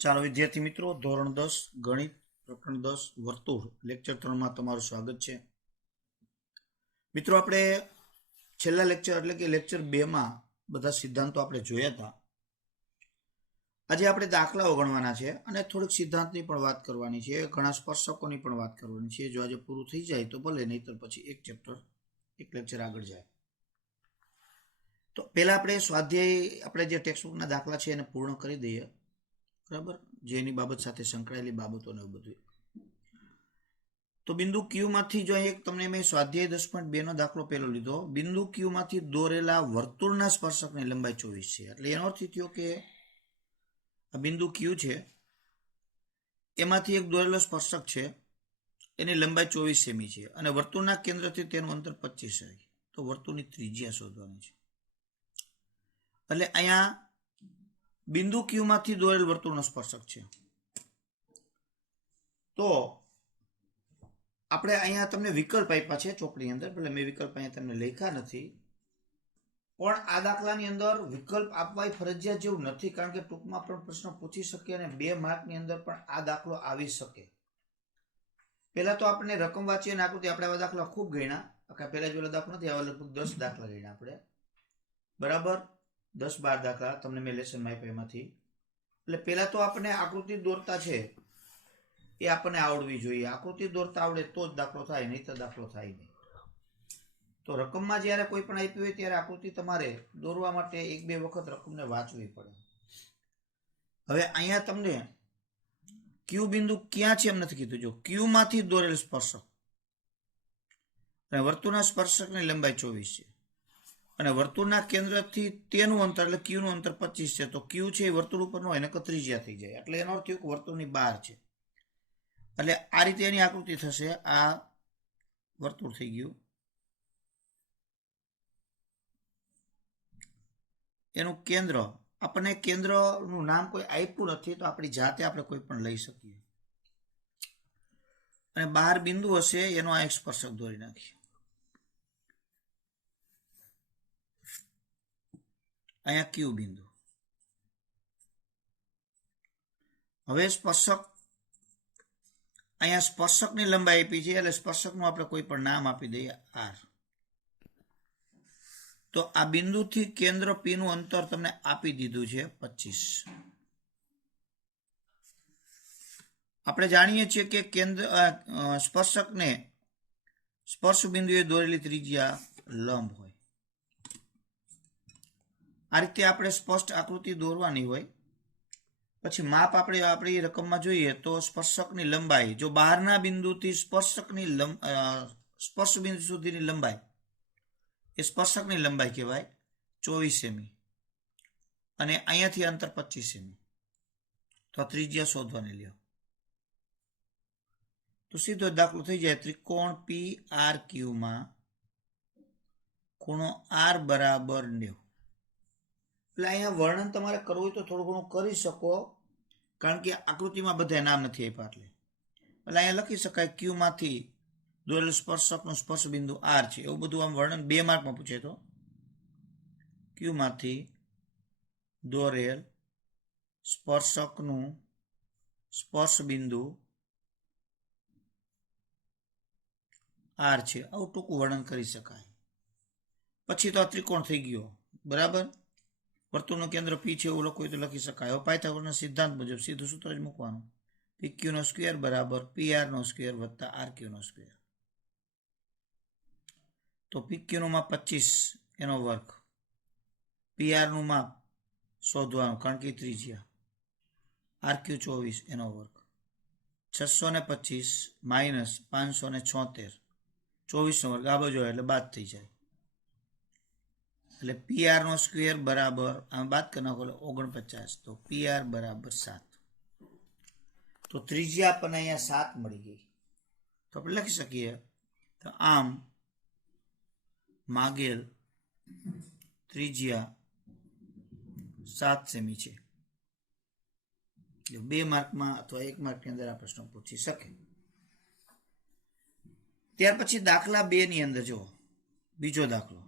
ચાલો વિદ્યાર્થી મિત્રો, ધોરણ 10 ગણિત પ્રકરણ 10 વર્તુળ લેક્ચર 3 માં તમારું સ્વાગત છે. મિત્રો, આપણે છેલ્લા લેક્ચર એટલે કે લેક્ચર 2 માં બધા સિદ્ધાંતો આપણે જોયા હતા. આજે આપણે દાખલાઓ ગણવાના છે અને થોડીક સિદ્ધાંતની પણ વાત કરવાની છે, ઘણા સ્પર્શકોની પણ વાત કરવાની છે. જો આજે પૂરું થઈ જાય તો ભલે, નહીતર પછી એક લેક્ચર આગળ જાય. તો પહેલા આપણે સ્વાધ્યાય, આપણે જે ટેક્સ્ટબુકના દાખલા છે એને પૂર્ણ કરી દઈએ, બરાબર, જેની બાબત સાથે સંકળાયેલી બાબતોને બધું. તો બિંદુ ક્યુ માંથી જો એક તમને મેં સ્વાધ્યાય 10.2 નો દાખલો પહેલો લીધો. બિંદુ ક્યુ માંથી દોરેલા વર્તુળના સ્પર્શકની લંબાઈ 24 છે. એટલે એનો અર્થ થયો કે આ બિંદુ ક્યુ છે, એમાંથી એક દોરેલો સ્પર્શક છે, એની લંબાઈ 24 સેમી છે અને વર્તુળના કેન્દ્રથી તેનું અંતર 25 છે. તો વર્તુળની ત્રિજ્યા શોધવાની છે. એટલે અહીંયા બિંદુ ક્યુ માંથી દોરેલ વર્તુળનો સ્પર્શક છે. તો આપણે અહીંયા તમને વિકલ્પ આપ્યા છે ચોપડીની અંદર, એટલે મેં વિકલ્પ અહીંયા તમને લખ્યા નથી, પણ આ દાખલાની અંદર વિકલ્પ આપવા ફરજિયાત જેવું નથી, કારણ કે ટૂંકમાં પણ પ્રશ્ન પૂછી શકે અને 2 માર્કની અંદર પણ આ દાખલો આવી શકે. પહેલા તો આપણે રકમ વાંચી અને આકૃતિ, આપણે આવા દાખલા ખૂબ ગણ્યા. પહેલા જેવો દાખલો નથી, આવા લગભગ 10 દાખલા ગણ્યા આપણે, બરાબર, 10-12 દાખલા તમને મેં લેસનમાં આપ્યા એમાંથી. એટલે પહેલા તો આપણે આકૃતિ દોરતા છે એ આપણને આવડવી જોઈએ. આકૃતિ દોરતા આવડે તો જ દાખલો થાય, નહીં તો દાખલો થાય નહીં. તો રકમમાં જ્યારે કોઈ પણ આપી હોય ત્યારે આકૃતિ તમારે દોરવા માટે 1-2 વખત રકમને વાંચવી પડે. હવે અહીંયા તમને ક્યુ બિંદુ ક્યાં છે એમ નથી કીધું. જો ક્યુ માંથી દોરેલ સ્પર્શક અને વર્તુળના સ્પર્શકની લંબાઈ 24 છે અને વર્તુળના કેન્દ્રથી તેનું અંતર એટલે ક્યુ નું અંતર 25 છે. તો ક્યુ છે એ વર્તુળ ઉપર ન હોય, એને ત્રિજ્યા થઈ જાય. એટલે એનો અર્થ થયો કે વર્તુળની બહાર છે. એટલે આ રીતે એની આકૃતિ થશે. આ વર્તુળ થઈ ગયું, એનું કેન્દ્ર, આપણને કેન્દ્રનું નામ કોઈ આપ્યું નથી, તો આપણી જાતે આપણે કોઈ પણ લઈ શકીએ. અને બહાર બિંદુ હશે, એનો આ એક સ્પર્શક દોરી નાખીએ. અહીંયા ક્યુ બિંદુ. હવે સ્પર્શક, અહીંયા સ્પર્શકની લંબાઈ આપી છે, એટલે સ્પર્શકનું આપણે કોઈ પણ નામ આપી દઈએ આર. તો આ બિંદુથી કેન્દ્ર પી નું અંતર તમને આપી દીધું છે 25. આપણે જાણીએ છીએ કે કેન્દ્ર સ્પર્શકને સ્પર્શ બિંદુએ દોરેલી ત્રિજ્યા લંબ હોય. આ રીતે આપણે સ્પષ્ટ આકૃતિ દોરવાની હોય. પછી માપ આપણે આપણી રકમમાં જોઈએ તો સ્પર્શકની લંબાઈ, જો બહારના બિંદુથી સ્પર્શ બિંદુ સુધીની લંબાઈ, એ સ્પર્શકની લંબાઈ કહેવાય 24 સેમી, અને અહીંયાથી અંતર 25 સેમી. તો આ ત્રિજ્યા શોધવાની લ્યો. તો સીધો દાખલો થઈ જાય. ત્રિકોણ પી આર ક્યુ માં ખૂણો આર બરાબર 90. એટલે અહીંયા વર્ણન તમારે કરવું હોય તો થોડું ઘણું કરી શકો, કારણ કે આકૃતિમાં બધા નામ નથી આપ્યા. એટલે અહીંયા લખી શકાય ક્યુ માંથી દોરેલ સ્પર્શકનું સ્પર્શ બિંદુ આર છે. એવું બધું આમ વર્ણન 2 માર્કમાં પૂછે તો ક્યુ માંથી દોરેલ સ્પર્શકનું સ્પર્શ બિંદુ આર છે, આવું ટૂંકું વર્ણન કરી શકાય. પછી તો આ ત્રિકોણ થઈ ગયો, બરાબર. વર્તુળનું કેન્દ્ર પી છે એવું લખવું હોય તો લખી શકાય. હવે પાયથાગોરસના સિદ્ધાંત મુજબ સીધું સૂત્ર જ મૂકવાનું. પી ક્યુ નો સ્ક્વેર બરાબર પી આર નો સ્ક્વેર વત્તા આર ક્યુ નો સ્ક્વેર. તો પી ક્યુ નું માપ 25 એનો વર્ગ, પી આર નું માપ શોધવાનું કારણ કે ત્રિજ્યા, આર ક્યુ 24 એનો વર્ગ, 625 માઇનસ 576, 24 નો વર્ગ આ બાજુ એટલે બાદ થઈ જાય. એટલે પી આર નો સ્ક્વેર બરાબર, આમ બાદ કરી નાખો એટલે 49. તો પી આર બરાબર 7. તો ત્રિજ્યા આપણને અહીંયા 7 મળી ગઈ. તો આપણે લખી શકીએ તો આમ માગેલ ત્રિજ્યા 7 સેમી છે. 2 માર્કમાં અથવા 1 માર્કની અંદર આ પ્રશ્ન પૂછી શકે. ત્યાર પછી દાખલા 2 ની અંદર જુઓ, બીજો દાખલો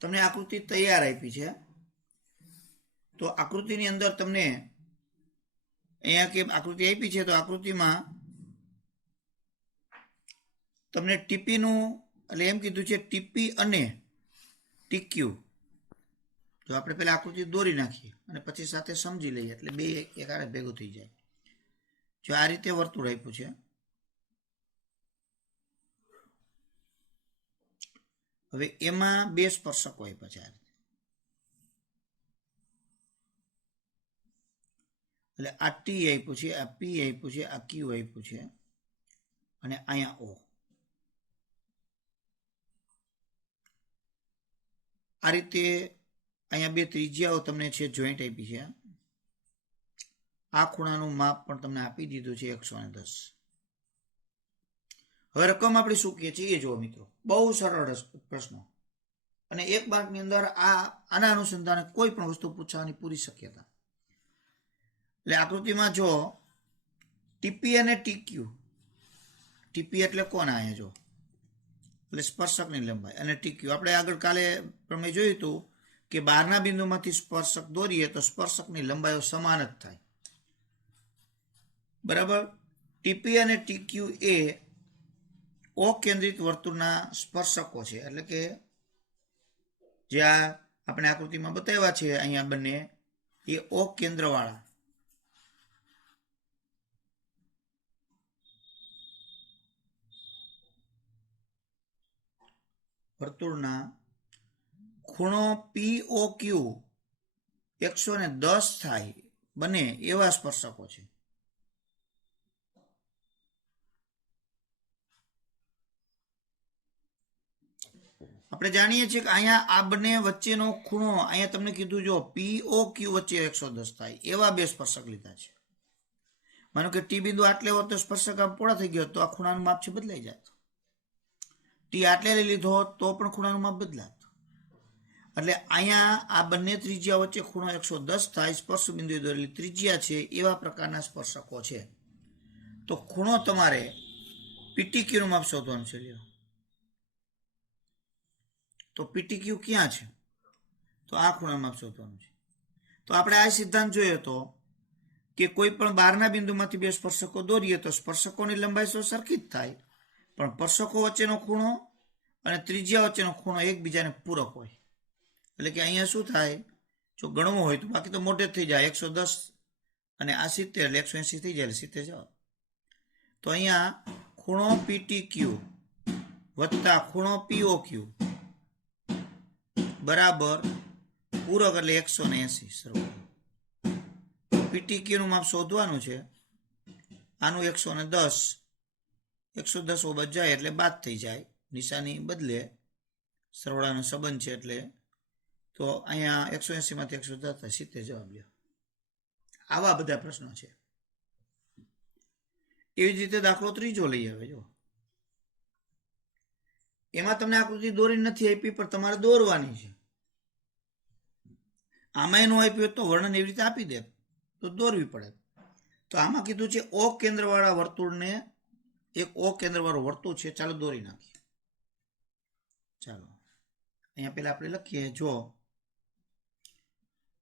તમને આકૃતિ તૈયાર આપી છે. તો આકૃતિની અંદર તમને અહીંયા કે આકૃતિ આપી છે તો આકૃતિમાં તમને ટીપીનું એટલે એમ કીધું છે ટીપી અને ટીક્યુ. જો આપણે પહેલા આકૃતિ દોરી નાખીએ અને પછી સાથે સમજી લઈએ એટલે બે એકારે ભેગું થઈ જાય. જો આ રીતે વર્તુળ આપ્યું છે, હવે એમાં બે સ્પર્શકો આપ્યા છે આ રીતે. એટલે આ ટી આપ્યું છે, આ પી આપ્યું છે, આ ક્યુ આપ્યું છે અને અહીંયા ઓ. આ રીતે અહીંયા બે ત્રિજ્યાઓ તમને છે જોઈન્ટ આપી છે. આ ખૂણાનું માપ પણ તમને આપી દીધું છે 110. હવે રકમ આપણે શું કહીએ છીએ એ જુઓ મિત્રો, બહુ સરળ પ્રશ્નો અને 1 માર્કની અંદર આના અનુસંધાને કોઈ પણ વસ્તુ પૂછવાની પૂરી શક્યતા. એટલે આકૃતિમાં જો ટીપી અને ટીક્યુ, ટીપી એટલે કોણ અહીંયા જો એટલે સ્પર્શકની લંબાઈ, અને ટીક્યુ આપણે આગળ કાલે પ્રમેય જોયું હતું કે બહારના બિંદુમાંથી સ્પર્શક દોરીએ તો સ્પર્શકની લંબાઈઓ સમાન જ થાય. બરાબર. ટીપી અને ટીક્યુ એ ઓ કેન્દ્રિત વર્તુળના સ્પર્શકો છે. એટલે કે જે આપણે આકૃતિમાં બતાવ્યા છે અહીંયા બંને એ ઓ કેન્દ્રવાળા વર્તુળના ખૂણો POQ 110 થાય બને એવા સ્પર્શકો છે. આપણે જાણીએ છીએ કે અહીંયા આ બંને વચ્ચેનો ખૂણો અહીંયા તમને કીધું જો POQ વચ્ચે 110 થાય એવા બે સ્પર્શક લીધા છે. માનો કે ટી બિંદુ આટલે હોત તો સ્પર્શક આમ પોળા થઈ ગયો તો આ ખૂણાનું માપ છે બદલાઈ જાય. ટી આટલે લઈ લીધો હોત તો પણ ખૂણાનું માપ બદલાત. એટલે અહીંયા આ બંને ત્રિજ્યા વચ્ચે ખૂણો 110 થાય સ્પર્શ બિંદુએ દોરેલી ત્રિજ્યા છે એવા પ્રકારના સ્પર્શકો છે. તો ખૂણો તમારે PTQ નું માપ શોધવાનું છે. લ્યો તો PTQ ક્યાં છે? તો આ ખૂણાનું માપ શોધવાનું છે. તો આપણે આ સિદ્ધાંત જોયો તો કે કોઈ પણ બહારના બિંદુમાંથી બે સ્પર્શકો દોરીએ તો સ્પર્શકોની લંબાઈ તો સરખી જ થાય, પણ સ્પર્શકો વચ્ચેનો ખૂણો અને ત્રિજ્યા વચ્ચેનો ખૂણો એકબીજાને પૂરક હોય. એટલે કે અહીંયા શું થાય, જો ગણવું હોય તો બાકી તો મોટે જ થઈ જાય 110 અને આ 70 એટલે 180 થઈ જાય, 70 જવાબ. તો અહીંયા ખૂણો PTQ વત્તા ખૂણો POQ બરાબર પૂરક એટલે 180. PTQ નું માપ શોધવાનું છે. આનું 110 ઓબત જાય એટલે બાદ થઈ જાય, નિશાની બદલે, સરવાળાનો સંબંધ છે એટલે. તો અહીંયા 180 માંથી 110 70 જવાબ લ્યો. આવા બધા પ્રશ્નો છે. એવી જ રીતે દાખલો ત્રીજો લઈ આવે. જો એમાં તમને આકૃતિ દોરી નથી આપી પણ તમારે દોરવાની છે. આમાં એનું આપ્યું તો વર્ણન એવી રીતે આપી દે તો દોરવી પડે. તો આમાં કીધું છે ઓ કેન્દ્રવાળા વર્તુળને, એક ઓ કેન્દ્રવાળું વર્તુળ છે. ચાલો દોરી નાખીએ. ચાલો અહીંયા પેલા આપણે લખીએ. જો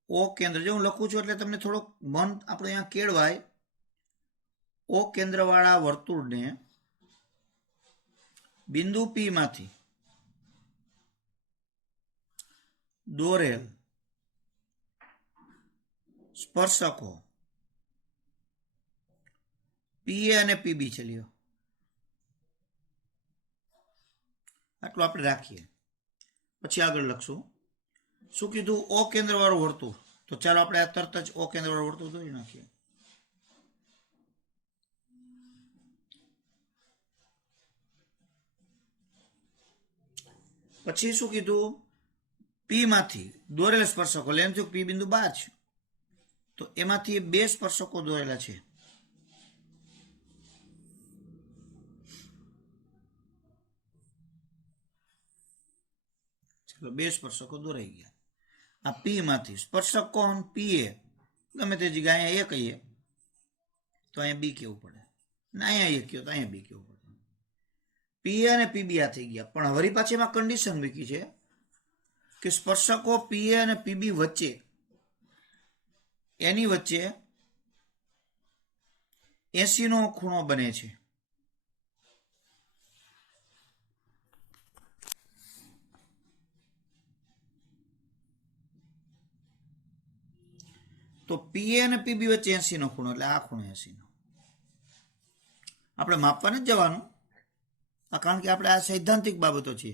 ઓ કેન્દ્ર, જો હું લખું છું એટલે તમને થોડોક મન આપણે અહીંયા કેળવાય. ઓ કેન્દ્રવાળા વર્તુળને બિંદુ P માંથી દોરેલ સ્પર્શકો PA અને PB છે. લ્યો આટલું આપણે રાખીએ, પછી આગળ લખશું. શું કીધું? ઓ કેન્દ્ર વાળું વર્તુળ. તો ચાલો આપણે આ તરત જ ઓ કેન્દ્ર વાળું વર્તુળ દોરી નાખીએ. પછી શું કીધું? P માંથી દોરેલા સ્પર્શકો, લેન થયું P બિંદુ 12 છે તો એમાંથી બે સ્પર્શકો દોરેલા છે. ચલો બે સ્પર્શકો દોરાઈ ગયા. આ P માંથી સ્પર્શક કોણ? PA. ગમે તે જગ્યાએ અહીંયા A કહીએ તો અહીંયા B કેવું પડે, ને અહીંયા A કહ્યો તો અહીંયા B કેવું પડે. PA અને PB આ થઈ ગયા. પણ વળી પાછી એમાં કન્ડિશન મૂકી છે કે સ્પર્શકો PA અને PB વચ્ચે, એની વચ્ચે 80 નો ખૂણો બને છે. તો પીએ અને પીબી વચ્ચે 80 નો ખૂણો એટલે આ ખૂણો 80 નો. આપણે માપવા નથી જવાનું, કારણ કે આપણે આ સૈદ્ધાંતિક બાબતો છે.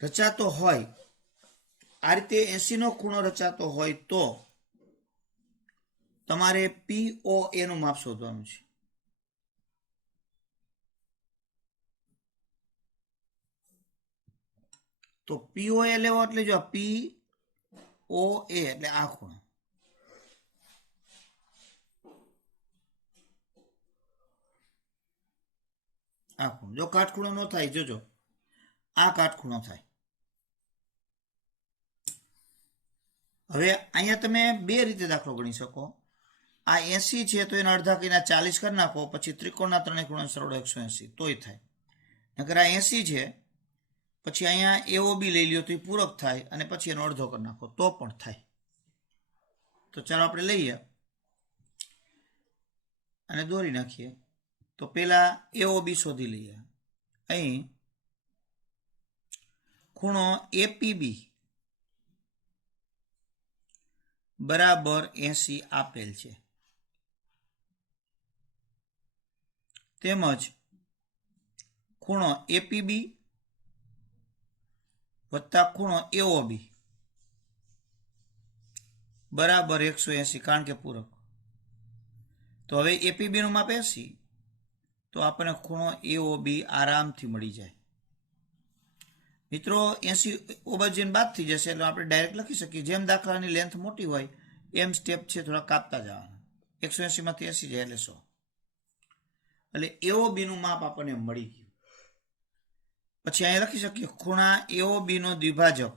રચાતો હોય આ રીતે 80 નો ખૂણો રચાતો હોય તો તમારે POA નું માપ શોધવાનું છે. તો POA લેવો એટલે જો POA એટલે આ ખૂણો. આ ખૂણો જો કાટખૂણો ન થાય, જોજો આ કાટખૂણો થાય. હવે અહીંયા તમે બે રીતે દાખલો ગણી શકો. આ 80 છે તો એના અડધા કરીને 40 કરી નાખો, પછી ત્રિકોણના ત્રણેય ખૂણા સરળો 180 તોય થાય. નકર આ 80 છે પછી અહીંયા AOB લઈ લ્યો તો એ પૂરક થાય, અને પછી એનો અડધો કરી નાખો તો પણ થાય. તો ચાલો આપણે લઈએ અને દોરી નાખીએ. તો પેલા AOB શોધી લઈએ. અહીં ખૂણો APB બરાબર 80 આપેલ છે, તેમજ ખૂણો APB વત્તા ખૂણો AOB બરાબર 180, કારણ કે પૂરક. તો હવે APB નું માપ 80, તો આપણને ખૂણો AOB આરામથી મળી જાય. મિત્રો 80 ઓબજન બાદ થઈ જશે એટલે આપણે ડાયરેક્ટ લખી શકીએ. જેમ દાખલાની લેન્થ મોટી હોય એમ સ્ટેપ છે થોડા કાપતા જવાના. 180 માંથી 80 જાય એટલે 100. એટલે AOB નું માપ આપણને મળી ગયું. પછી અહીંયા લખી શકીએ ખૂણા AOB નો દ્વિભાજક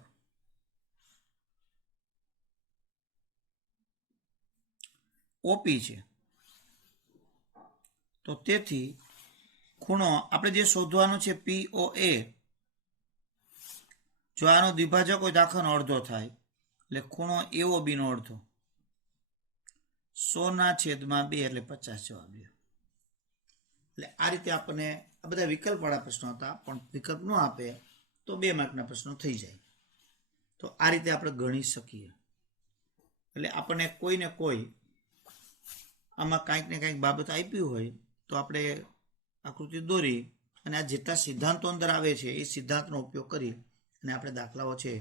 OP છે. તો તેથી ખૂણો આપણે જે શોધવાનો છે POA, જો આનો દ્વિભાજક હોય તો આખાનો અડધો થાય, એટલે ખૂણો AOB નો અડધો 100/2 એટલે 50 જવાબ લ્યો. એટલે આ રીતે આપણને આ બધા વિકલ્પવાળા પ્રશ્નો હતા, પણ વિકલ્પ ન આપે તો 2 માર્કના પ્રશ્નો થઈ જાય. તો આ રીતે આપણે ગણી શકીએ. એટલે આપણને કોઈને કોઈ આમાં કાંઈક ને કાંઈક બાબત આપી હોય તો આપણે આકૃતિ દોરી અને આ જેટલા સિદ્ધાંતો અંદર આવે છે એ સિદ્ધાંતનો ઉપયોગ કરી અને આપણે દાખલાઓ છે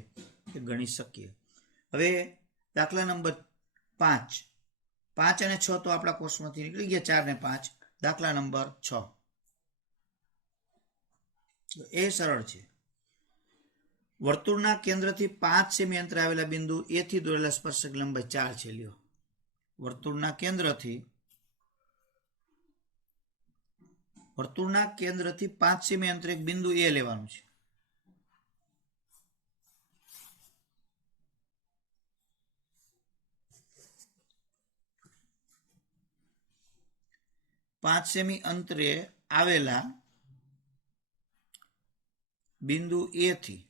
એ ગણી શકીએ. હવે દાખલા નંબર 5 અને 6 તો આપણા કોર્સમાંથી નીકળી ગયા. 4 ને 5 દાખલા નંબર 6 એ સરળ છે. વર્તુળના કેન્દ્રથી 5 સેમી અંતરે આવેલા બિંદુ A થી દોરેલા સ્પર્શક લંબાઈ 4 છે. લ્યો, વર્તુળના કેન્દ્રથી 5 સેમી અંતરે એક બિંદુ A લેવાનું છે. પાંચ સેમી અંતરે આવેલા બિંદુ A થી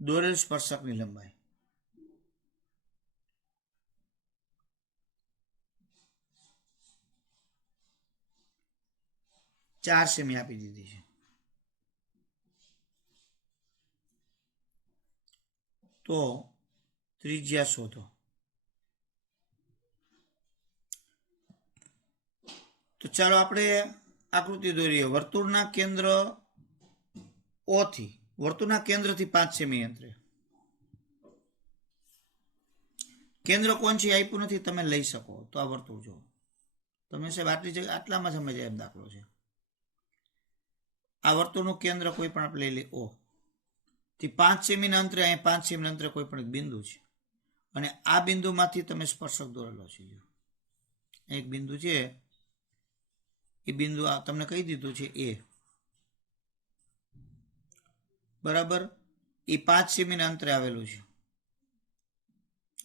દોરેલ સ્પર્શકની લંબાઈ. ચાર સેમી આપી દીધી છે. તો ત્રિજ્યા શોધો. તો ચાલો આપણે આકૃતિ દોરીએ. વર્તુળના કેન્દ્ર O થી, વર્તુળના કેન્દ્રથી 5 સેમી અંતરે. કેન્દ્ર કોણ છે આપ્યું નથી, તમે લઈ શકો. તો આ વર્તુળ જો તમે સાહેબ આટલી જગ્યા આટલામાં સમજાય એમ દાખલો છે. આ વર્તુળનું કેન્દ્ર કોઈ પણ આપણે લઈ લઈએ O થી 5 સેમીના અંતરે, અહીંયા 5 સેમીના અંતરે કોઈ પણ એક બિંદુ છે, અને આ બિંદુમાંથી તમે સ્પર્શક દોરેલો છે. એક બિંદુ છે, એ બિંદુ આ તમને કહી દીધું છે A બરાબર. એ 5 સેમીના અંતરે આવેલું છે,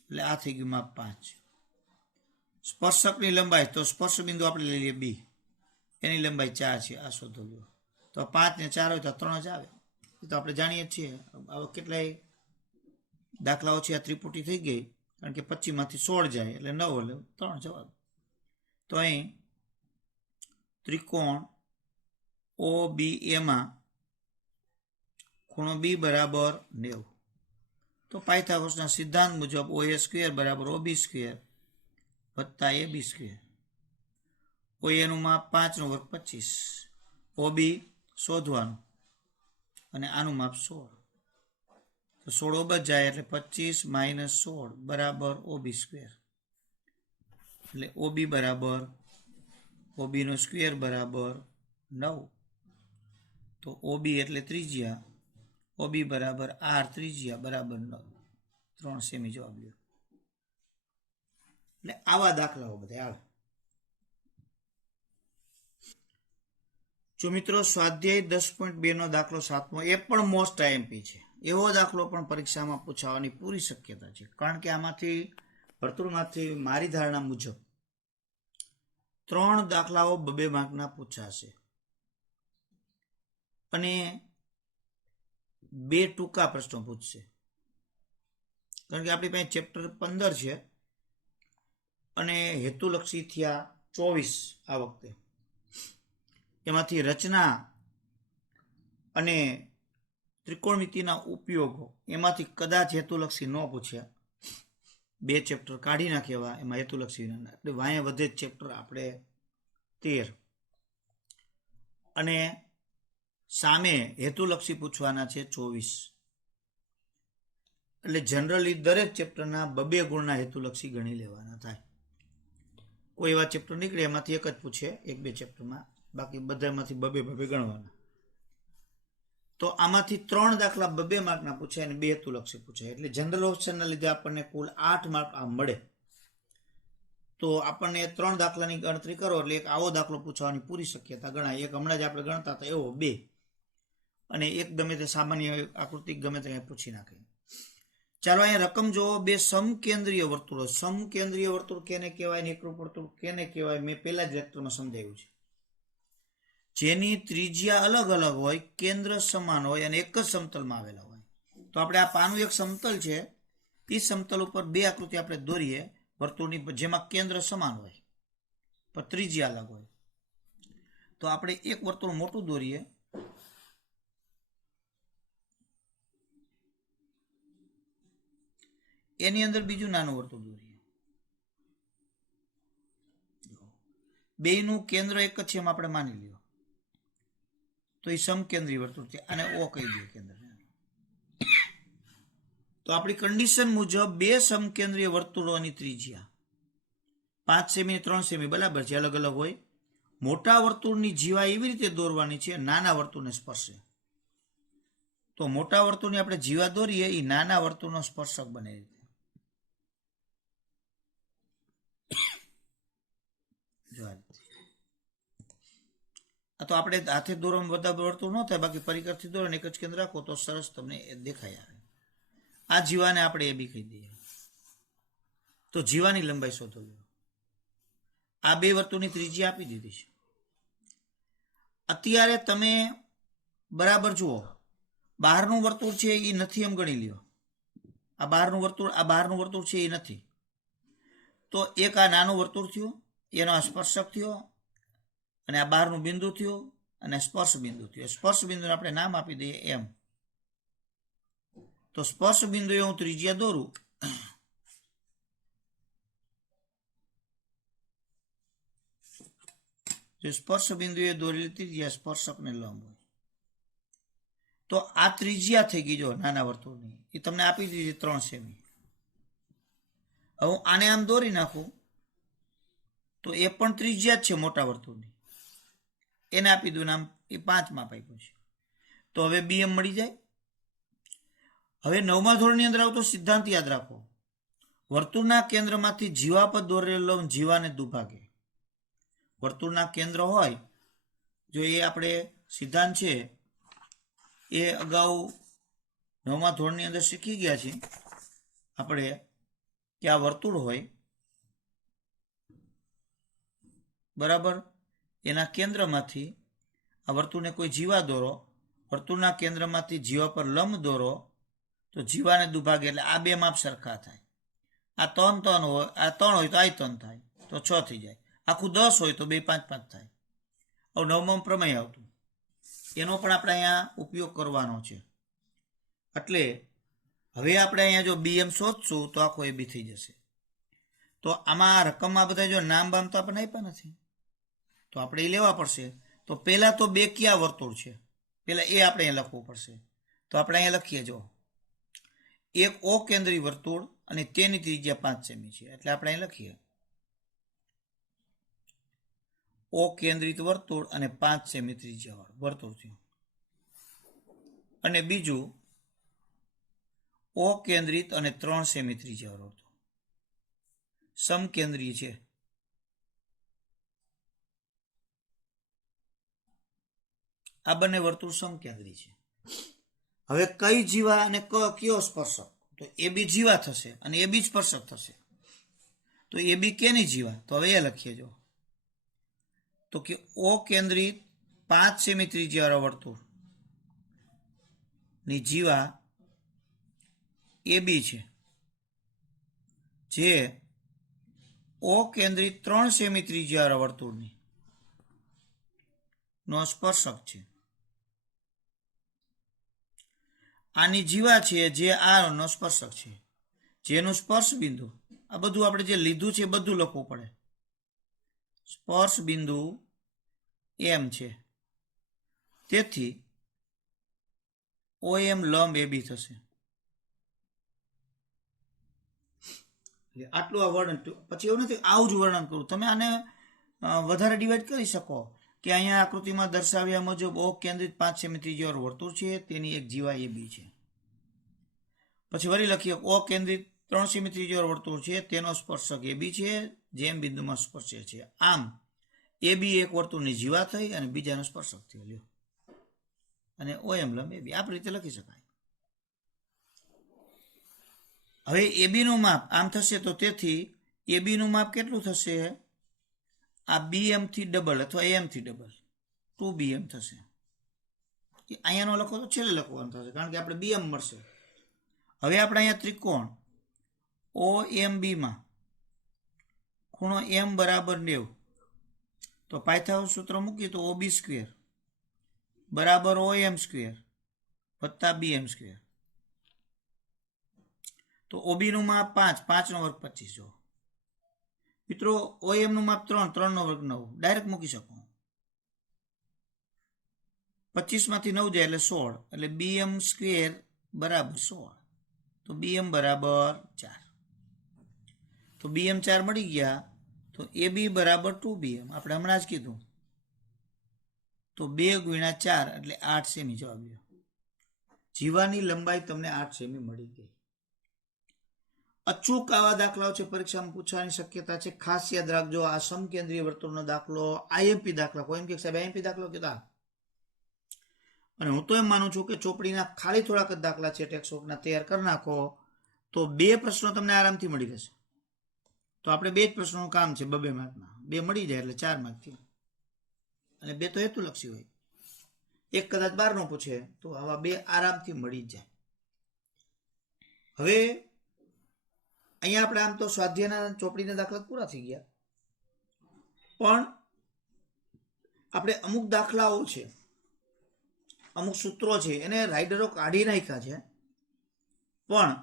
એટલે આ થઈ ગયું માપ 5. સ્પર્શકની લંબાઈ, તો સ્પર્શ બિંદુ આપણે લઈ લઈએ B, એની લંબાઈ 4 છે. આ શોધો. તો 5 ને 4 હોય તો 3 જ આવે. એ તો આપણે જાણીએ છીએ. હવે કેટલાય દાખલાઓ છે. આ ત્રિપુટી થઈ ગઈ કારણ કે 25 માંથી 16 જાય એટલે 9 એટલે 3 જવાબ. તો અહીં ત્રિકોણ OBA માં ખૂણો B બરાબર 90. તો પાયથાગોરસના સિદ્ધાંત મુજબ OA² બરાબર OB² વત્તા AB². OA નું માપ 5 નો વર્ગ 25, OB શોધવાનું અને આનું માપ 16. તો 16 ઓબ જાય એટલે 25 - 16 બરાબર OB². એટલે OB બરાબર OB નો સ્ક્વેર બરાબર 9. તો OB એટલે ત્રિજ્યા, OB બરાબર R ત્રિજ્યા બરાબર 9. 3 સેમી જવાબ લ્યો. એટલે આવા દાખલાઓ બધા આવે. જો મિત્રો સ્વાધ્યાય 10.2 નો દાખલો 7મો એ પણ મોસ્ટ આઈએમપી છે. એવો દાખલો પણ પરીક્ષામાં પૂછાવાની પૂરી શક્યતા છે, કારણ કે આમાંથી વર્તુળમાંથી મારી ધારણા મુજબ 3 દાખલાઓ 2 માર્કના પૂછાશે અને 2 ટૂંકા પ્રશ્નો પૂછશે. કારણ કે આપણી પાસે ચેપ્ટર 15 છે અને હેતુલક્ષી થયા 24 આ વખતે. એમાંથી રચના અને ત્રિકોણમિતિના ઉપયોગો એમાંથી કદાચ હેતુલક્ષી ન પૂછ્યા. 2 ચેપ્ટર કાઢી નાખ્યા એમાં હેતુલક્ષી વિના, એટલે વાંહે વધે ચેપ્ટર આપણે 13 અને સામે હેતુલક્ષી પૂછવાના છે 24. એટલે જનરલી દરેક ચેપ્ટરના 2 ગુણના હેતુલક્ષી ગણી લેવાના થાય. કોઈ એવા ચેપ્ટર નીકળે એમાંથી એક જ પૂછે 1-2 ચેપ્ટરમાં, બાકી બધામાંથી 2 ગણવાના. તો આમાંથી 3 દાખલા 2 માર્કના પૂછાય અને 2 હેતુલક્ષી પૂછાય. એટલે જનરલ ઓપ્શનના લીધે આપણને કુલ 8 માર્ક આ મળે. તો આપણને 3 દાખલાની ગણતરી કરો એટલે એક આવો દાખલો પૂછવાની પૂરી શક્યતા ગણાય. એક હમણાં જ આપણે ગણતા હતા એવો 2, અને એક ગમે તે સામાન્ય આકૃતિ ગમે તે પૂછી નાખે. ચાલો અહીંયા રકમ જોવો. 2 સમકેન્દ્રીય વર્તુળો. સમકેન્દ્રીય વર્તુળ કેને કહેવાય ને એકરૂપ વર્તુળ કેને કહેવાય મેં પહેલા જ લેક્ચરમાં સમજાવ્યું છે. જેની ત્રિજ્યા અલગ અલગ હોય, કેન્દ્ર સમાન હોય અને એક જ સમતલમાં આવેલા હોય. તો આપણે આ પાનું એક સમતલ છે, એ સમતલ ઉપર 2 આકૃતિ આપણે દોરીએ વર્તુળની, જેમાં કેન્દ્ર સમાન હોય પણ ત્રિજ્યા અલગ હોય. તો આપણે એક વર્તુળ મોટું દોરીએ, એની અંદર બીજું નાનું વર્તુળ દોરીએ. બેયનું કેન્દ્ર એક જ છે એમ આપણે માની લ્યો. તો એ સમકેન્દ્રીય વર્તુળ છે, અને O કહી દે કેન્દ્ર. તો આપણી કન્ડિશન મુજબ 2 સમકેન્દ્રીય વર્તુળોની ત્રિજ્યા 5 સેમી 3 સેમી બરાબર છે, અલગ અલગ હોય. મોટા વર્તુળની જીવા એવી રીતે દોરવાની છે નાના વર્તુળને સ્પર્શે. તો મોટા વર્તુળની આપણે જીવા દોરીએ એ નાના વર્તુળનો સ્પર્શક બને. આ તો આપણે હાથે દોરવામાં બધા વર્તુળ ન થાય, બાકી પરિકરથી દોરો એક જ કેન્દ્ર રાખો તો સરસ તમને દેખાય આવે. આ જીવાને આપણે AB કહી દઈએ. તો જીવાની લંબાઈ શોધો. આ 2 વર્તુળની ત્રિજ્યા આપી દીધી છે. અત્યારે તમે બરાબર જુઓ, બહારનું વર્તુળ છે એ નથી એમ ગણી લ્યો. આ બહારનું વર્તુળ છે એ નથી. તો એક આ નાનું વર્તુળ થયું, એનો આ સ્પર્શક થયો, અને આ બહારનું બિંદુ થયું, અને સ્પર્શ બિંદુ થયો. સ્પર્શ બિંદુને આપણે નામ આપી દઈએ M. તો સ્પર્શ બિંદુએ હું ત્રિજ્યા દોરું. જો સ્પર્શ બિંદુએ દોરેલી ત્રિજ્યા સ્પર્શકને લંબ હોય તો આ ત્રિજ્યા થઈ ગઈ. જો નાના વર્તુળની એ તમને આપી દીધી 3 સેમી. હવે હું આને આમ દોરી નાખું તો એ પણ ત્રિજ્યા જ છે મોટા વર્તુળની, એને આપી દઉં નામ, એ 5 માં આપ્યું છે. તો હવે BM મળી જાય. હવે 9મા ધોરણની અંદર આવતો સિદ્ધાંત યાદ રાખો. વર્તુળના કેન્દ્રમાંથી જીવા પર દોરેલો જીવાને દુભાગે. વર્તુળના કેન્દ્ર હોય, જો એ આપણે સિદ્ધાંત છે એ અગાઉ 9મા ધોરણની અંદર શીખી ગયા છે આપણે કે આ વર્તુળ હોય બરાબર, એના કેન્દ્રમાંથી આ વર્તુળને કોઈ જીવા દોરો, વર્તુળના કેન્દ્રમાંથી જીવા પર લંબ દોરો તો જીવાને દુભાગે, એટલે આ 2 માપ સરખા થાય. આ 3 3 હોય, આ 3 હોય તો આ 3 થાય તો 6 થઈ જાય, આખું 10 હોય તો 2 5 5 થાય. હવે નવમું પ્રમેય આવતું, એનો પણ આપણે અહીંયા ઉપયોગ કરવાનો છે. એટલે હવે આપણે અહીંયા જો BM શોધશું તો આખો AB થઈ જશે. તો આમાં રકમમાં બધા જો નામ બામ તો આપણને આપ્યા નથી, તો આપણે એ લેવા પડશે. તો પહેલા તો બે કયા વર્તુળ છે, પહેલા એ આપણે અહીંયા લખવું પડશે. તો આપણે અહીંયા લખીએ, જો એક ઓ કેન્દ્રી વર્તુળ અને તેની ત્રિજ્યા 5 સેમી છે. એટલે આપણે અહીં લખીએ ઓ કેન્દ્રિત વર્તુળ અને 5 સેમી ત્રિજ્યા વર્તુળ થયું. અને બીજું ઓ કેન્દ્રિત અને 3 સેમી ત્રિજ્યા વર્તુળ સમકેન્દ્રીય છે. આ બંને વર્તુળ સમકેન્દ્રી છે. હવે કઈ જીવા અને કયો સ્પર્શક? તો AB જીવા થશે અને AB સ્પર્શક થશે. તો AB કેની જીવા? તો હવે એ લખીએ, જો તો કે ઓ કેન્દ્રિત 5 સેમી ત્રિજ્યા વર્તુળ ની જીવા AB છે, જે ઓ કેન્દ્રિત 3 સેમી ત્રિજ્યા વર્તુળની નો સ્પર્શક છે. આની જીવા છે જે આ નો સ્પર્શક છે, જેનું સ્પર્શ બિંદુ, આ બધું આપણે જે લીધું છે બધું લખવું પડે. સ્પર્શ બિંદુ M છે, તેથી OM લંબ AB થશે. આટલું આ વર્ણન. પછી એવું નથી આવું જ વર્ણન કરું, તમે આને વધારે ડિવાઈડ કરી શકો કે અહીંયા આકૃતિમાં દર્શાવ્યા મુજબ ઓ કેન્દ્રિત 5 સેમી ત્રિજ્યા વર્તુળ છે, તેની એક જીવા AB છે. પછી વળી લખીએ ઓ કેન્દ્રિત 3 સેમી ત્રિજ્યા વર્તુળ છે, તેનો સ્પર્શક AB છે, જેમ બિંદુમાં સ્પર્શે છે. આમ AB એક વર્તુળની જીવા થઈ અને બીજાનો સ્પર્શક થયો, લ્યો, અને OM લંબ AB આ રીતે લખી શકાય. હવે AB નું માપ આમ થશે, તો તેથી AB નું માપ કેટલું થશે? આ BM થી ડબલ અથવા AM થી ડબલ 2BM થશે. અહીંયાનો લખો તો છેલ્લે લખવાનું થશે, કારણ કે આપણે BM મળશે. હવે આપણે અહીંયા ત્રિકોણ OMB માં ખૂણો M બરાબર 90, તો પાયથાગોરસ સૂત્ર મૂકીએ તો OB સ્ક્વેર બરાબર OM સ્ક્વેર વત્તા BM સ્ક્વેર. તો OB નું માપ 5, 5 નો વર્ગ 25. જો મિત્રો OM નું માપ 3, 3 નો વર્ગ 9, ડાયરેક્ટ મૂકી શકો. 25 માંથી 9 જાય એટલે 16, એટલે BM સ્ક્વેર બરાબર 16. તો BM બરાબર 4. તો BM 4 મળી ગયા. તો AB બરાબર 2BM આપણે હમણાં જ કીધું. તો 2 ગુણ્યા 4 એટલે 8 સેમી જવાબ આવ્યો. જીવાની લંબાઈ તમને 8 સેમી મળી ગઈ. અચૂક આવા દાખલાઓ છે પરીક્ષામાં પૂછવાની શક્યતા છે. ખાસ યાદ રાખજો, આ સમકેન્દ્રીય વર્તુળનો દાખલો IMP દાખલા, કોઈ એમ કે સાહેબ IMP દાખલો કીધા, અને હું તો એમ માનું છું કે ચોપડીના ખાલી થોડાક જ દાખલા છે ટેક્સ્ટબુકના તૈયાર કરી નાખો તો 2 પ્રશ્નો તમને આરામથી મળી જશે. તો આપણે 2 જ પ્રશ્નોનું કામ છે, 2 માર્કના, 2 મળી જાય એટલે 4 માર્ક થયા. અને 2 તો હેતુલક્ષી હોય, એક કદાચ 12નો પૂછે તો આવા 2 આરામથી મળી જાય. હવે અહીંયા આપણે આમ તો સ્વાધ્યાયના ચોપડીના દાખલા પૂરા થઈ ગયા, પણ આપણે અમુક દાખલાઓ છે, અમુક સૂત્રો છે, એને રાઇડરો કાઢી નાખ્યા છે, પણ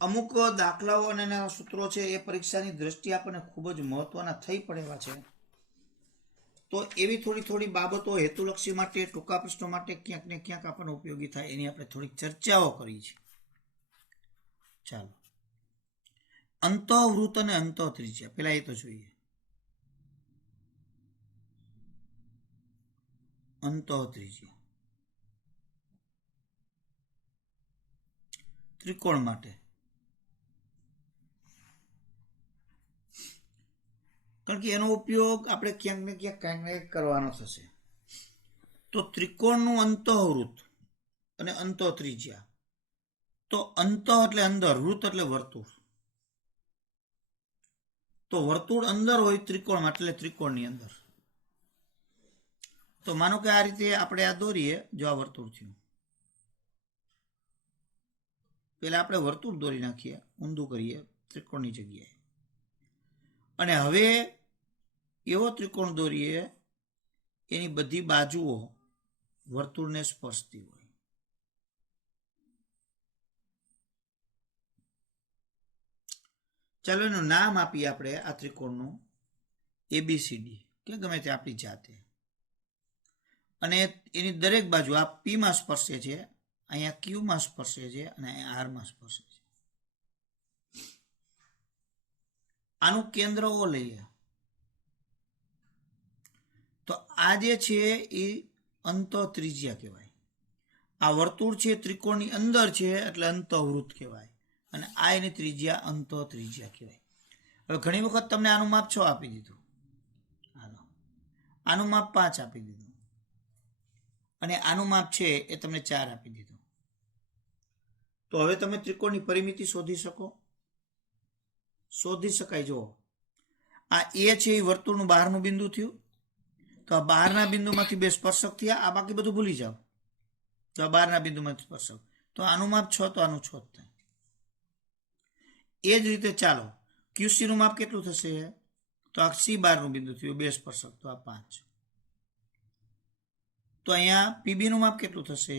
અમુક દાખલાઓ અને એના સૂત્રો છે એ પરીક્ષાની દ્રષ્ટિએ આપણને ખૂબ જ મહત્વના થઈ પડેલા છે. તો એવી થોડી બાબતો હેતુલક્ષી માટે, ટૂંકા પ્રશ્નો માટે ક્યાંક ને ક્યાંક આપણને ઉપયોગી થાય એની આપણે થોડીક ચર્ચાઓ કરી છે. ચાલો, અંતઃવૃત્ત અને અંતઃત્રિજ્યા પેલા એ તો જોઈએ. અંતઃત્રિજ્યા ત્રિકોણ માટે, કારણ કે એનો ઉપયોગ આપણે ક્યાંક ને ક્યાંક કરવાનો થશે. તો ત્રિકોણનું અંતઃવૃત્ત અને અંતઃત્રિજ્યા. તો અંતઃ એટલે અંદર, વૃત્ત એટલે વર્તુળ. તો વર્તુળ અંદર હોય ત્રિકોણમાં, એટલે ત્રિકોણની અંદર. તો માનો કે આ રીતે આપણે આ દોરીએ, જો આ વર્તુળ થયું, પહેલા આપણે વર્તુળ દોરી નાખીએ, ઊંધું કરીએ ત્રિકોણની જગ્યાએ, અને હવે એવો ત્રિકોણ દોરીએ એની બધી બાજુઓ વર્તુળને સ્પર્શતી હોય. ચાલો એનું નામ આપીએ આપણે આ ત્રિકોણનું ABCD કે ગમે તે આપણી જાતે, અને એની દરેક બાજુ આ P માં સ્પર્શે છે, અહીંયા Q માં સ્પર્શે છે અને અહીંયા R માં સ્પર્શે છે. આનું કેન્દ્ર O લઈએ તો આ જે છે એ અંતઃત્રિજ્યા કહેવાય. આ વર્તુળ છે ત્રિકોણની અંદર છે એટલે અંતઃવૃત્ત કહેવાય, અને આ એની ત્રિજ્યા અંતઃત્રિજ્યા કહેવાય. હવે ઘણી વખત તમને આનું માપ 6 આપી દીધું, હાલો આનું માપ 5 આપી દીધું, અને આનું માપ છે એ તમને 4 આપી દીધું. તો હવે તમે ત્રિકોણની પરિમિતિ શોધી શકો? શોધી શકાય. જો આ A છે એ વર્તુળનું બહારનું બિંદુ થયું, તો આ બહારના બિંદુમાંથી બે સ્પર્શક થયા, આ બાકી બધું ભૂલી જાઓ. તો આ બહારના બિંદુમાંથી સ્પર્શક, તો આનું માપ 6 તો આનું 6 થાય. એ જ રીતે ચાલો QC નું માપ કેટલું થશે? તો આ C બારનું બિંદુ થયું, બે સ્પર્શક, તો આ 5. તો અહીંયા PB નું માપ કેટલું થશે?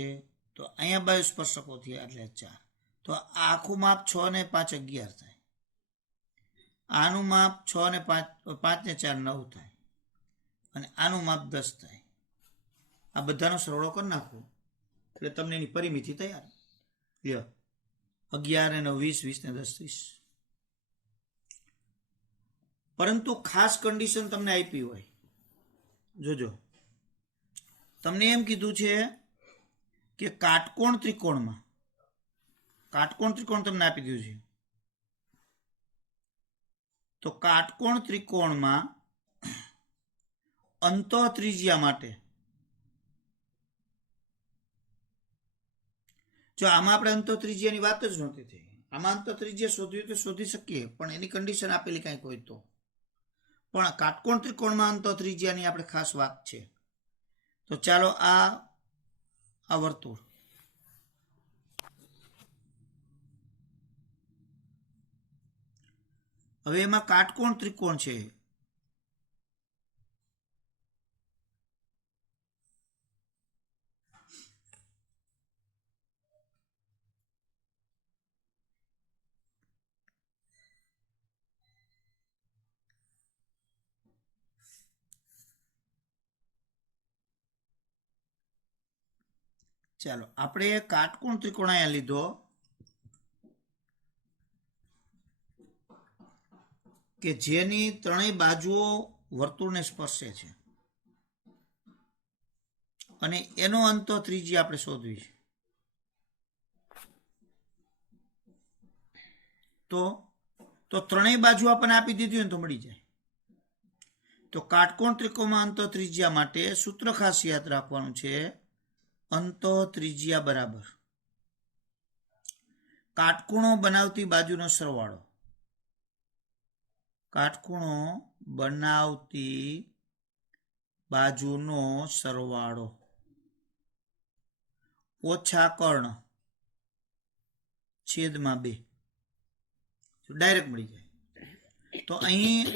તો અહીંયા 2 સ્પર્શકો થયા એટલે 4. તો આખું માપ 6 ને 5 11 થાય. આનું માપ 6 ને 5 ને 4 9 થાય, અને આનું માપ 10 થાય. આ બધાનો સરવાળો કરી નાખો એટલે તમને એની પરિમિતિ તૈયાર. લ્યો 11 ને 9 20 20 ને 10 30. પરંતુ ખાસ કન્ડિશન તમને આપી હોય, જોજો તમને એમ કીધું છે કે કાટકોણ ત્રિકોણ તમને આપી દીધું છે. તો કાટકોણ ત્રિકોણમાં અંતઃત્રિજ્યા માટે, જો આમાં આપણે અંતઃત્રિજ્યાની વાત જ નહોતી થઈ, આમાં અંતઃત્રિજ્યા શોધવી તો શોધી શકીએ, પણ એની કન્ડિશન આપેલી કાંઈક હોય તો. પણ કાટકોણ ત્રિકોણમાં અંતઃત્રિજ્યાની આપણે ખાસ વાત છે. તો ચાલો આ વર્તુળ, હવે એમાં કાટકોણ ત્રિકોણ છે. ચાલો આપણે કાટકોણ ત્રિકોણ અહીંયા લીધો, કે જેની ત્રણેય બાજુઓ વર્તુળને સ્પર્શે છે, અને એનો અંતઃત્રિજ્યા આપણે શોધવી છે. તો ત્રણેય બાજુ આપણને આપી દીધી હોય ને તો મળી જાય. તો કાટકોણ ત્રિકોણમાં અંતઃત્રિજ્યા માટે સૂત્ર ખાસ યાદ રાખવાનું છે, અંતઃત્રિજ્યા બરાબર કાટખૂણો બનાવતી બાજુનો સરવાળો. કાટખૂણો બનાવતી બાજુનો સરવાળો ઓછા કર્ણ છેદમાં 2. ડાયરેક્ટ મળી જાય. તો અહીં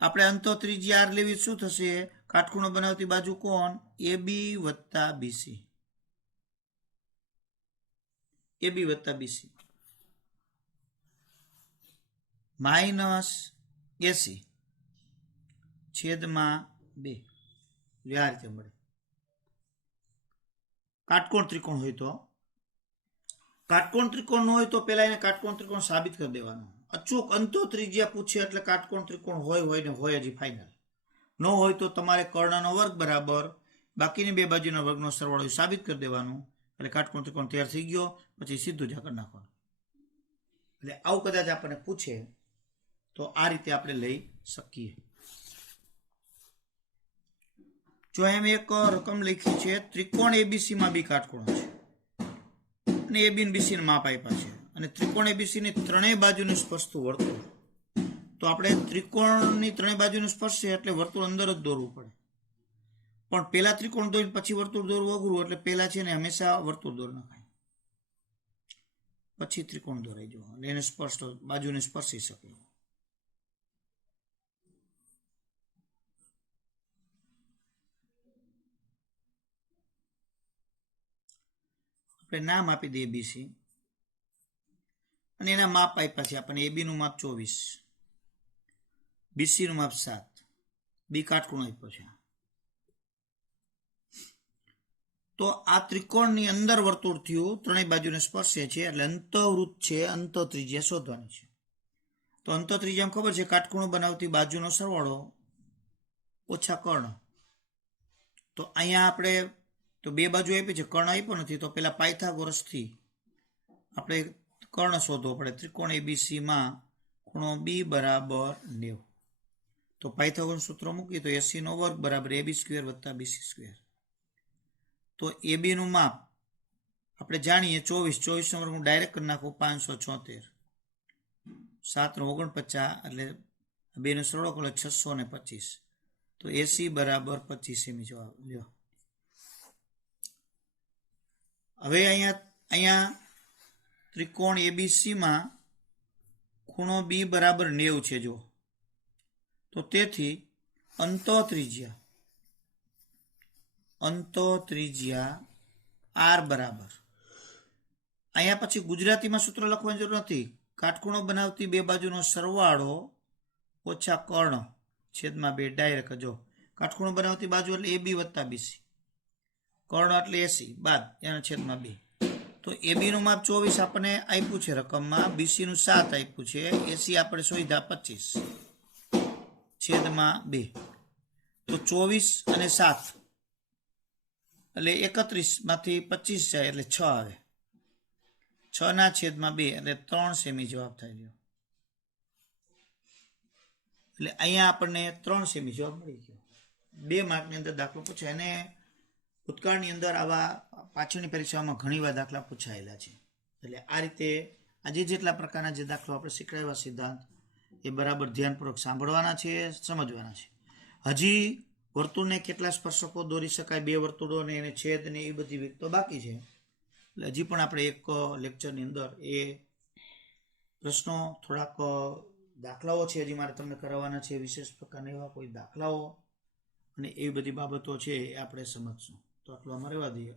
આપણે અંતઃત્રિજ્યા R લેવી, શું થશે? કાટખૂણો બનાવતી બાજુ કોણ? AB વત્તા BC. AB વત્તા BC -80 છેદમાં 2. આ રીતે મળે. કાટકોણ ત્રિકોણ હોય તો, કાટકોણ ત્રિકોણ ન હોય તો પેલા એને કાટકોણ ત્રિકોણ સાબિત કરી દેવાનું. અચૂક અંતઃત્રિજ્યા પૂછે એટલે કાટકોણ ત્રિકોણ હોય ને હોય હજી ફાઇનલ. ન હોય તો તમારે કર્ણનો વર્ગ બરાબર બાકીની બે બાજુના વર્ગનો સરવાળો સાબિત કરી દેવાનું, એટલે કાટકોણ ત્રિકોણ તૈયાર થઈ ગયો. પછી સીધું જ આગળ નાખવાનું. એટલે આવું કદાચ આપણને પૂછે તો આ રીતે આપણે લઈ શકીએ. જો એમ એક રકમ લખી છે, ત્રિકોણ ABC માં 2 કાટકોણો છે, અને AB અને BC ના માપ આપ્યા છે, અને ત્રિકોણ ABC ની ત્રણેય બાજુનું સ્પર્શતું વર્તુળ. તો આપણે ત્રિકોણની ત્રણેય બાજુનું સ્પર્શે એટલે વર્તુળ અંદર જ દોરવું પડે. પણ પેલા ત્રિકોણ દોરીને પછી વર્તુળ દોરવું અઘરું, એટલે પેલા છે ને હંમેશા વર્તુળ દોરી નખાય. પછી ત્રિકોણ દોરાઈ જવો અને એને સ્પર્શ બાજુને સ્પર્શી શકે. આપણે નામ આપી દઈએ બીસી અને એના માપ આપ્યા છે આપણને. એબી નું માપ 24, બીસી નું માપ 7, બી કાટખૂણો આપ્યો છે. તો આ ત્રિકોણની અંદર વર્તુળ થયું, ત્રણેય બાજુને સ્પર્શે છે એટલે અંતઃવૃત્ત છે, અંત ત્રિજ્યા શોધવાની છે. તો અંત ત્રિજ્યામાં ખબર છે કાટખૂણો બનાવતી બાજુનો સરવાળો ઓછા કર્ણ. તો અહીંયા આપણે તો બે બાજુ આપી છે, કર્ણ આપ્યો નથી, તો પેલા પાયથાગોરસથી આપણે કર્ણ શોધવો પડે. ત્રિકોણ એબીસી માં ખૂણો બી બરાબર 90. તો પાયથાગોરસ સૂત્ર મૂકીએ તો 80 નો વર્ગ બરાબર AB² વત્તા BC². તો એબી નું માપ આપણે જાણીએ 24 નો વર્ગ હું ડાયરેક્ટ કરી નાખું 576, 7 નો 49 એટલે બે નો સરવાળો કરો 625. તો AC બરાબર 25 સેમી જવાબ લ્યો. હવે અહીંયા ત્રિકોણ એબીસી માં ખૂણો બી બરાબર 90 છે જો. તો તેથી અંત ત્રિજ્યા આર બરાબર, અહીંયા પછી ગુજરાતીમાં સૂત્ર લખવાની જરૂર નથી. કાટખૂણો બનાવતી બે બાજુનો સરવાળો ઓછા કર્ણ છેદમાં 2 ડાયરેક્ટ. જો કાટખૂણો બનાવતી બાજુ એટલે એબી વત્તા બીસી, કર્ણ એટલે 80 બાદ એના છેદમાં 2. તો એબી નું માપ 24 આપણને આપ્યું છે રકમમાં, બીસી નું 7 આપ્યું છે, એસી આપણે શોધ્યા 25 છેદમાં 2. તો 24 અને 7 એટલે 31 માંથી 25 જાય એટલે 6 આવે, 6 ના છેદમાં 2 એટલે 3 સેમી જવાબ થાય. એટલે અહીંયા આપણને 3 સેમી જવાબ મળી ગયો. 2 માર્કની અંદર દાખલો પૂછાય અને ભૂતકાળની અંદર આવા પાછળની પરીક્ષાઓમાં ઘણીવાર દાખલા પૂછાયેલા છે. એટલે આ રીતે આજે જેટલા પ્રકારના જે દાખલો આપણે શીખવાડ્યા સિદ્ધાંત એ બરાબર ધ્યાનપૂર્વક સાંભળવાના છે, સમજવાના છે. હજી વર્તુળને કેટલા સ્પર્શકો દોરી શકાય, 2 વર્તુળોને એને છેદ ને એ બધી વિગતો બાકી છે. એટલે હજી પણ આપણે એક લેક્ચરની અંદર એ પ્રશ્નો થોડાક દાખલાઓ છે હજી મારે તમને કરાવવાના છે, વિશેષ પ્રકારના એવા કોઈ દાખલાઓ અને એવી બધી બાબતો છે એ આપણે સમજશું. તો આટલું અમારે રહેવા દઈએ.